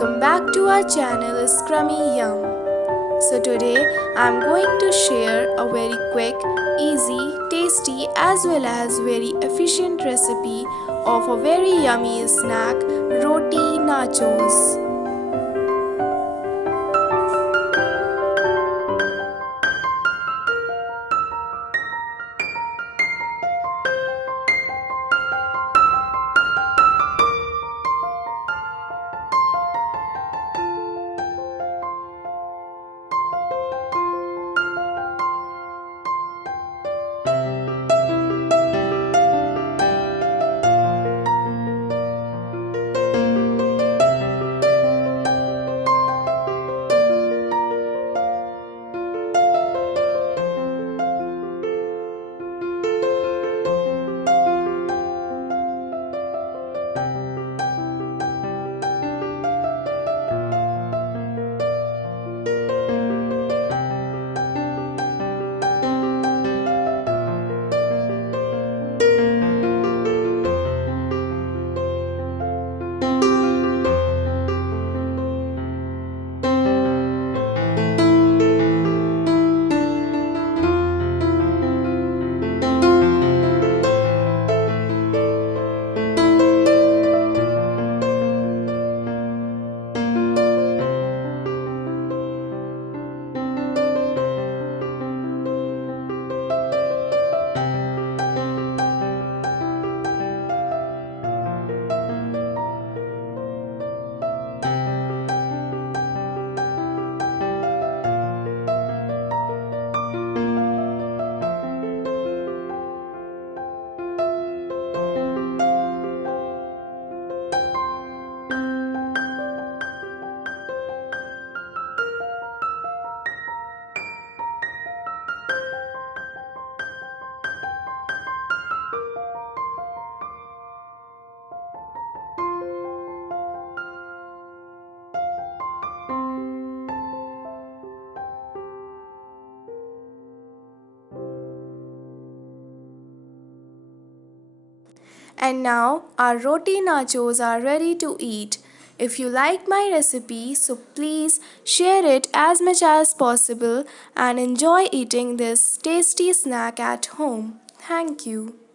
welcome back to our channel Scrummy Yum. So today I'm going to share a very quick, easy, tasty as well as very efficient recipe of a very yummy snack, roti nachos. And now our roti nachos are ready to eat. If you like my recipe, so please share it as much as possible and enjoy eating this tasty snack at home. Thank you.